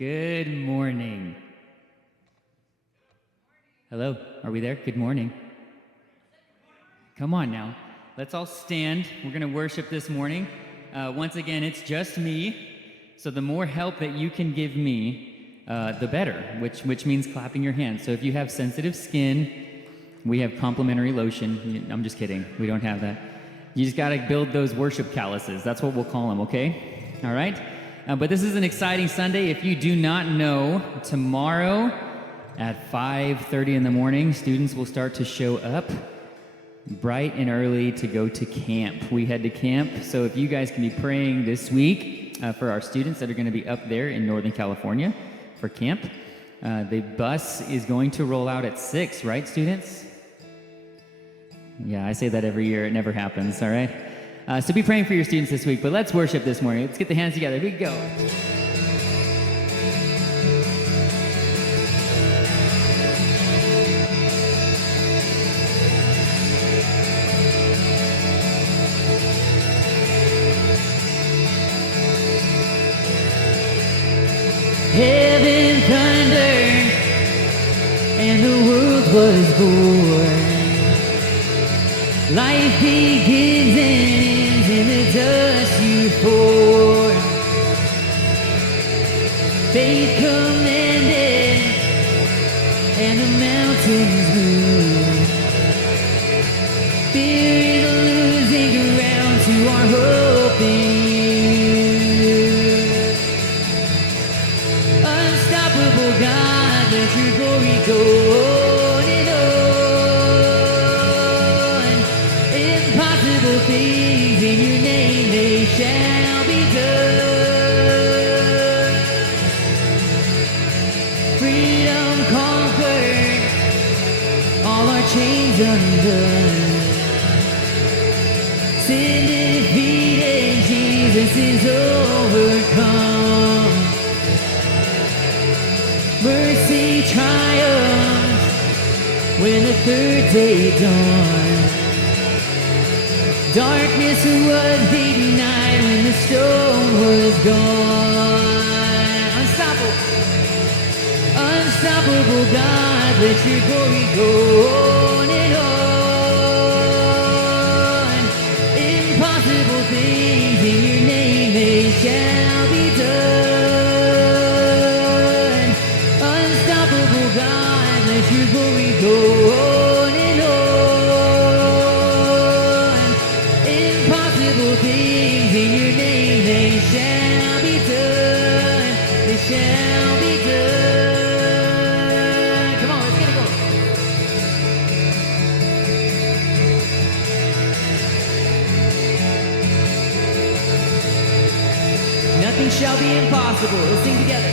Good morning. Hello, are we there? Good morning. Come on now. Let's all stand. We're going to worship this morning. Once again, it's just me. So the more help that you can give me, the better, which means clapping your hands. So if you have sensitive skin, we have complimentary lotion. I'm just kidding. We don't have that. You just got to build those worship calluses. That's what we'll call them, okay? All right? But this is an exciting Sunday. If you do not know, tomorrow at 5:30 in the morning, students will start to show up bright and early to go to camp. We head to camp, so if you guys can be praying this week for our students that are going to be up there in Northern California for camp. The bus is going to roll out at 6, right, students? Yeah, I say that every year. It never happens, all right? So be praying for your students this week, but let's worship this morning. Let's get the hands together. Here we go. Heaven thundered, and the world was born. Life begins and ends in the dust you pour. Faith commanded, and the mountains move. Fear is losing ground to our hope in you. Unstoppable God, let your glory go on and on. Impossible things in your name, they shall be done. Freedom conquered, all our chains undone. Sin defeated, Jesus is overcome. Mercy triumphs when the third day dawns. Darkness was denied when the stone was gone. Unstoppable God, let your glory go on and on. Impossible things in your name, they shall be done. Unstoppable God, let your glory go on and on. Impossible things in your name, they shall be done. They shall be done. Come on, let's get it going. Nothing shall be impossible. Let's sing together.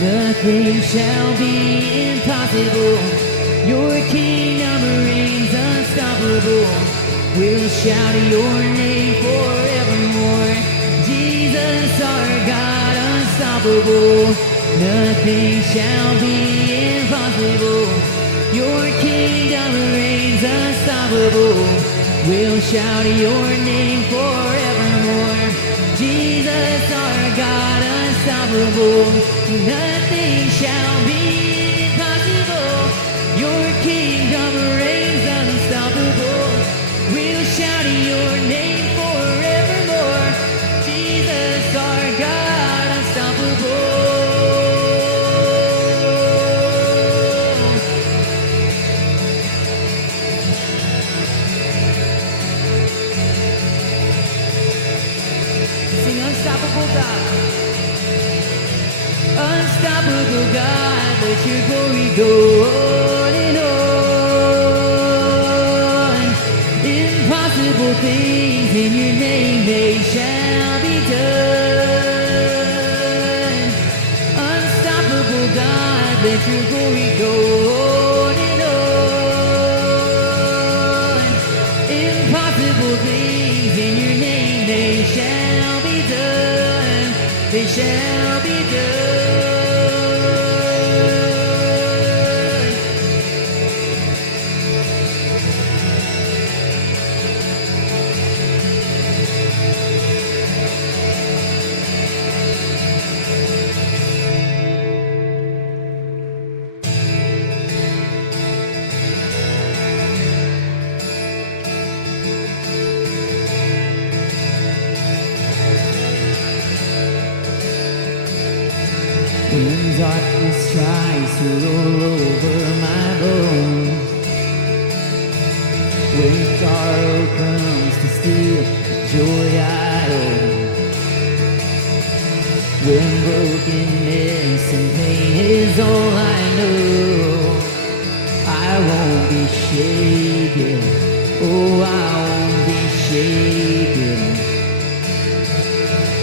Nothing shall be impossible. Your kingdom reigns unstoppable. We'll shout your name forevermore. Jesus our God, unstoppable. Nothing shall be impossible. Your kingdom reigns unstoppable. We'll shout your name forevermore. Jesus our God, unstoppable. Nothing shall be impossible. Your kingdom reigns unstoppable. We'll shout your name forevermore. Jesus our God, unstoppable. Sing unstoppable God. Unstoppable God, let your glory go on and on. Impossible things in your name, they shall be done. Unstoppable God, let your glory go on and on. Impossible things in your name, they shall be done. They shall be done. When darkness tries to roll over my bones, when sorrow comes to steal the joy I own, when brokenness and pain is all I know, I won't be shaken. Oh, I won't be shaken.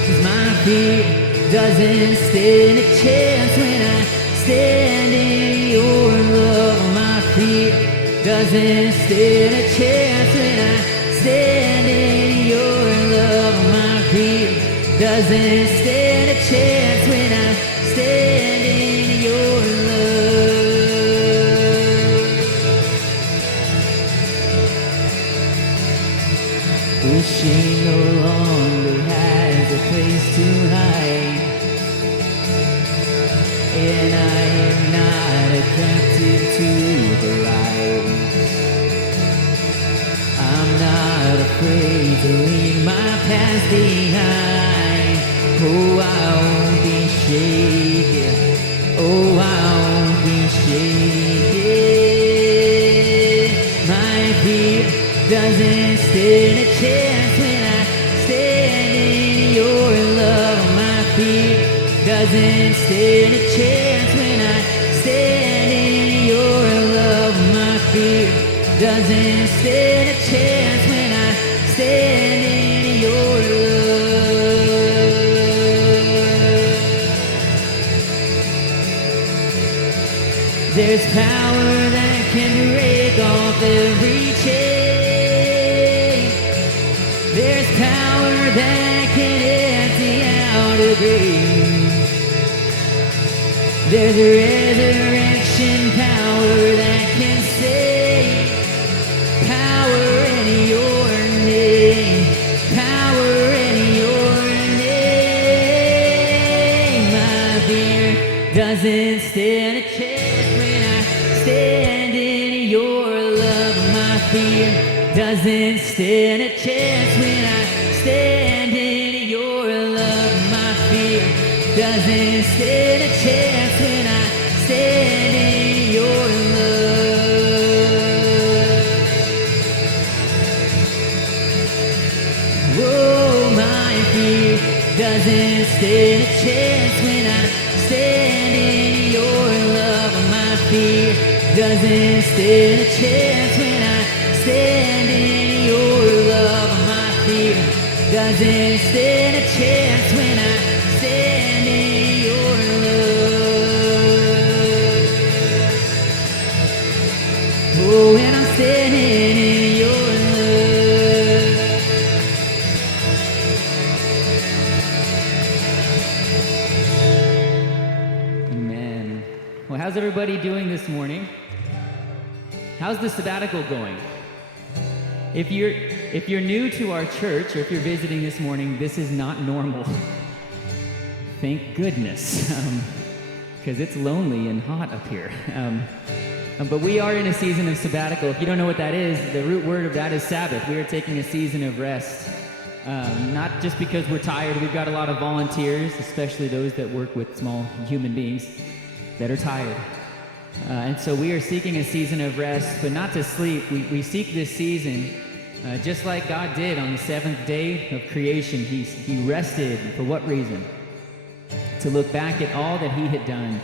'Cause my fear doesn't stand a chance when I stand in your love. My fear doesn't stand a chance when I stand in your love. My fear doesn't stand a chance when I stand in your love. Where shame no longer has a place to hide, and I am not a captive to the light. I'm not afraid to leave my past behind. Oh, I won't be shaken. Oh, I won't be shaken. My fear doesn't stand a chance when I stand in your love. My fear doesn't stand a chance when I stand in your love. My fear doesn't stand a chance when I stand in your love. There's power that can break off every chain. There's power that can empty out a grave. There's a resurrection power that can save. Power in your name. Power in your name. My fear doesn't stand a chance when I stand in your love. My fear doesn't stand a chance when I stand in your love. My fear doesn't stand a chance when I stand in your love. Oh, my fear doesn't stand a chance when I stand in your love. My fear doesn't stand a chance when I stand in your love. My fear doesn't stand a chance when I stand in your love. Oh, when I'm standing in your love. Amen. Well, how's everybody doing this morning? How's the sabbatical going? If you're new to our church, or if you're visiting this morning, this is not normal. Thank goodness, because it's lonely and hot up here. But we are in a season of sabbatical. If you don't know what that is, the root word of that is Sabbath. We are taking a season of rest. Not just because we're tired. We've got a lot of volunteers, especially those that work with small human beings, that are tired. And so we are seeking a season of rest, but not to sleep. We seek this season, just like God did on the seventh day of creation. He rested. For what reason? To look back at all that he had done.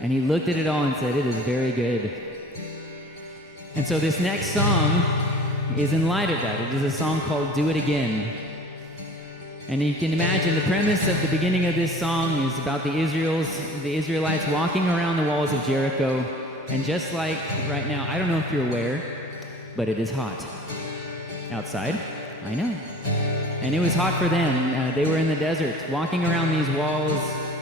And he looked at it all and said, it is very good. And so this next song is in light of that. It is a song called Do It Again. And you can imagine the premise of the beginning of this song is about the Israelites walking around the walls of Jericho. And just like right now, I don't know if you're aware, but it is hot outside. I know. And it was hot for them. They were in the desert, walking around these walls,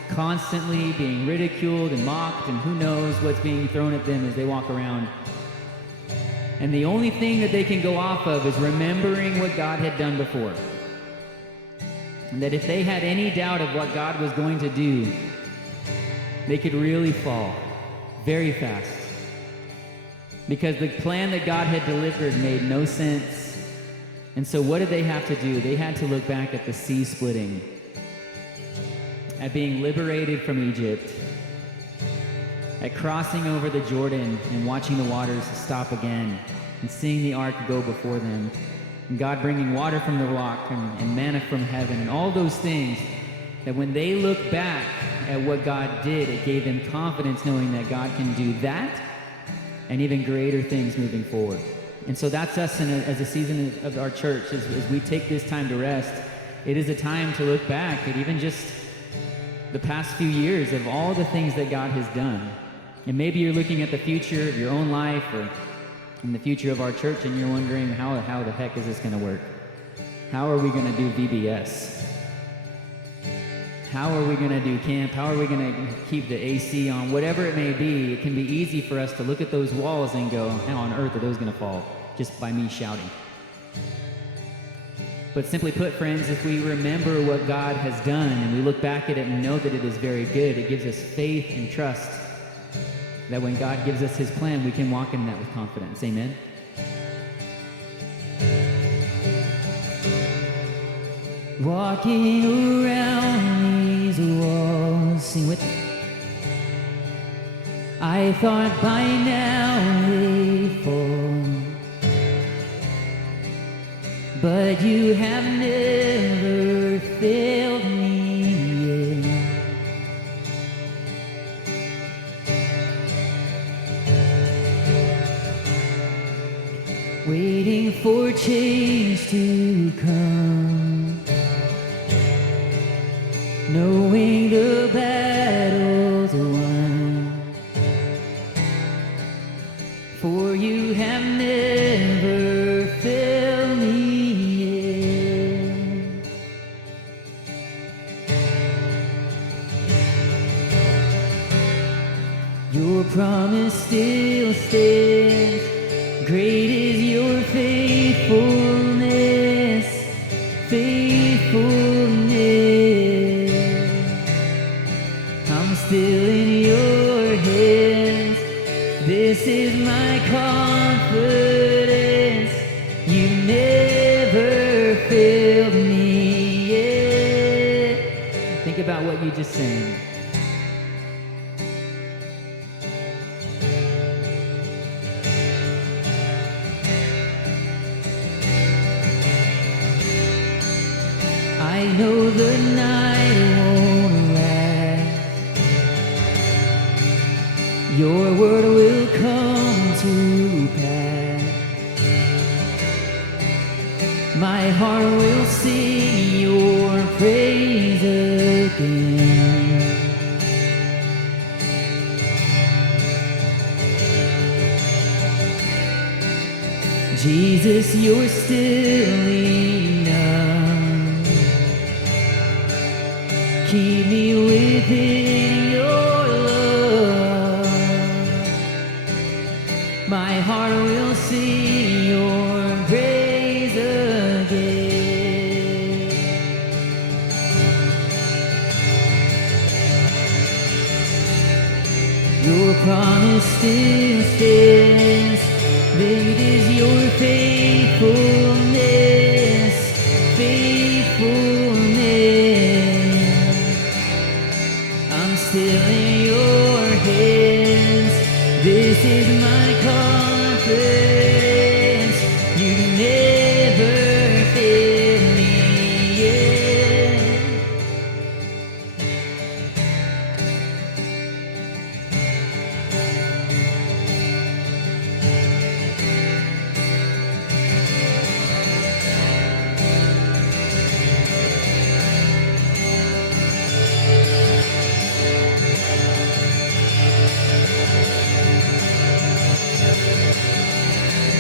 constantly being ridiculed and mocked, and who knows what's being thrown at them as they walk around. And the only thing that they can go off of is remembering what God had done before. And that if they had any doubt of what God was going to do, they could really fall very fast. Because the plan that God had delivered made no sense. And so what did they have to do? They had to look back at the sea splitting, at being liberated from Egypt, at crossing over the Jordan and watching the waters stop again and seeing the ark go before them, and God bringing water from the rock and manna from heaven and all those things, that when they look back at what God did, it gave them confidence knowing that God can do that and even greater things moving forward. And so that's us as a season of our church. As we take this time to rest, it is a time to look back at even just the past few years of all the things that God has done. And maybe you're looking at the future of your own life or in the future of our church, and you're wondering, how the heck is this going to work? How are we going to do VBS? How are we going to do camp? How are we going to keep the AC on? Whatever it may be, it can be easy for us to look at those walls and go, how on earth are those going to fall? Just by me shouting. But simply put, friends, if we remember what God has done and we look back at it and know that it is very good, it gives us faith and trust that when God gives us his plan, we can walk in that with confidence. Amen? Walking around these walls, sing with me. I thought by now they'd fall, but you have never failed me yet. Waiting for change to come, knowing the battle's won, for you have never failed me yet. Your promise still stands. Great is your faithfulness, faithfulness. I'm still in your hands. This is my confidence. You never failed me yet. Think about what you just sang. I know the night won't last. Your word will come to pass. My heart will sing your praise again. Jesus, you're still enough. Keep me within your love. My heart will sing your praise again. Your promise still stands. Great is your faithfulness, faithfulness. I'm still in your hands. This is my confidence. You never failed me yet.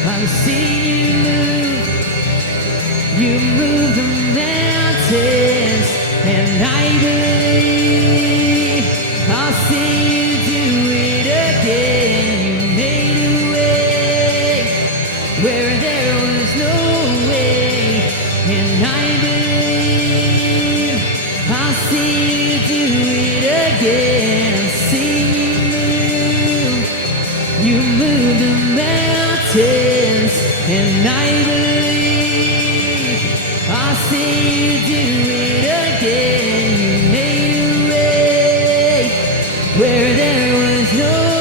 I've seen you move the mountains, and I believe I'll see you do it again. You made a way where there was no way, and I believe I'll see you do it again. I've seen you move the mountains, and I believe I'll see you do it again. You made a way where there was no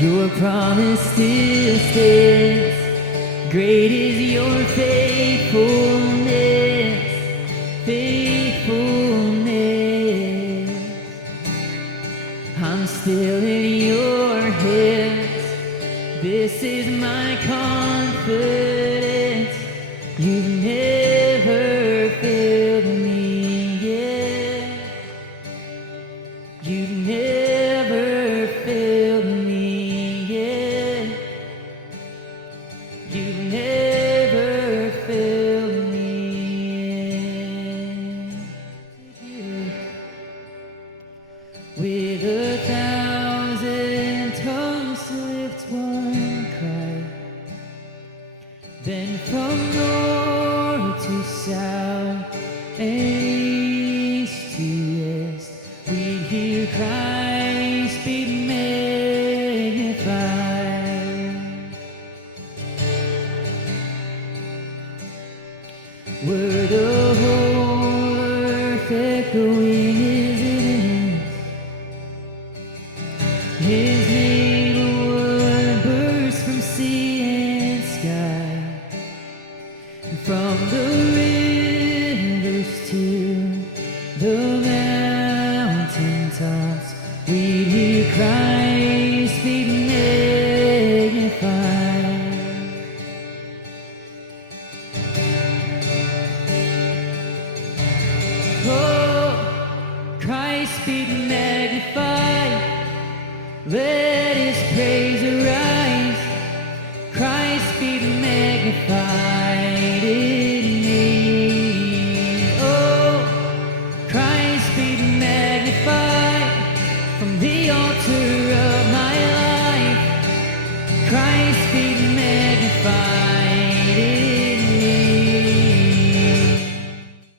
Your promise still stands. Great is your faithfulness, faithfulness. I'm still in your hands. This is my confidence. You've never failed me yet. You've never failed me yet. You've never failed me yet. With 1,000 tongues to lift one cry, then from north to south and east to west, we'd hear Christ be magnified. Were the whole earth echoing His name would burst from sea and sky, and from the rivers to the mountain tops, we'd hear Christ be magnified. Oh, Christ be magnified. Let His praise arise. Christ be magnified in me. Oh, Christ be magnified from the altar